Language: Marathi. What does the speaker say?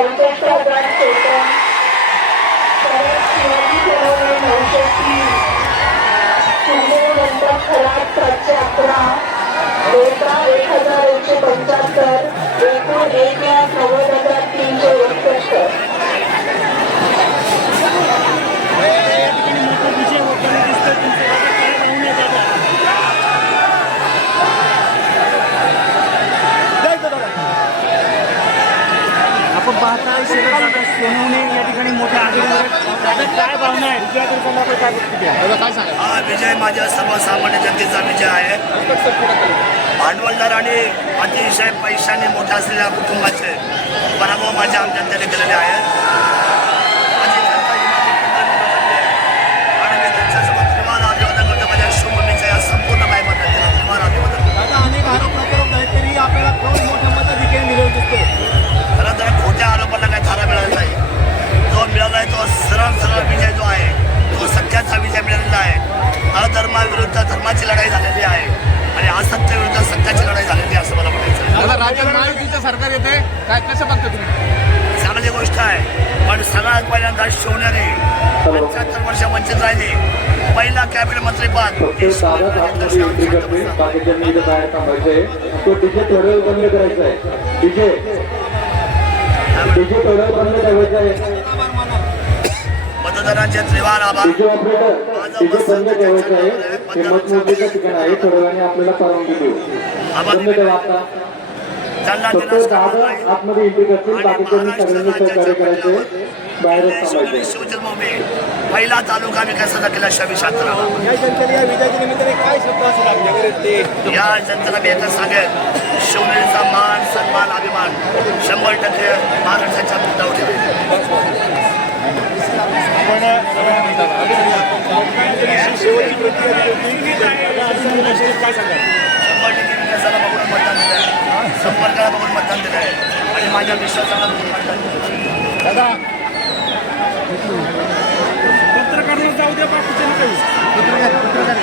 संतोष हजार चेतन परत शिवाजी चळवळी नऊशे तीन सुंदरनंतर खराब सातशे अकरा एक हजार एकशे पंच्याहत्तर एकूण एक लाख नव्वद हजार तीनशे सोनवणे या ठिकाणी मोठ्या आघाडीवर आहेत. दादा काय भावना आहे? काय हा विजय माझ्या सर्वसामान्य जनतेचा विजय आहे. भांडवलदार आणि अतिशय पैशाने मोठ्या असलेल्या कुटुंबाचे पराभव माझ्या जनतेने केलेले आहेत. आहे अधर्माविरुद्ध धर्माची लढाई झालेली आहे. आणि असत्य विरुद्ध सत्याची लढाई झालेली आहे असं मला म्हणायचं सरकार येते काय कसं बघता तुम्ही? चांगली गोष्ट आहे. पण सगळ्यात पहिल्यांदा शिवण्याने पंच्याहत्तर वर्ष वंचित राहिले. पहिला कॅबिनेट मंत्रीपद. तो डीजे थोडा बंद करायचा आहे. डीजे डीजे थोडा बंद ठेवायचा आहे. मतदारांचे त्रिवार आभार. बंद ठेवायचा आहे. मतमोजणीचं ठिकाण आहे थोड्या वेळाने आपल्याला परवानगी देऊ. बंद ठेवा आता फक्त दादा. आतमध्ये एंट्री करतील बाकीच्यांनी सगळ्यांनी सहकार्य करायचे बाहेरच थांबायचे. शिवजन्मभूमी पहिला तालुका विकासाचा केला शमी या जनतेला या विजयाच्या निमित्ताने काय शब्द असू लागले ते? या जनतेला मी एकच सांगेन. शिवनेरीचा मान सन्मान अभिमान. शंभर शेवटची काय सांगा शंभर टक्के विकासाला बघून मतदान दिलं संपर्काला बघून मतदान दिलं आहे आणि माझ्या विश्वासाला बघून मतदान दिलं दादा पत्रकार जाऊ द्या बाकीच्या काही. पत्रकार पत्रकार.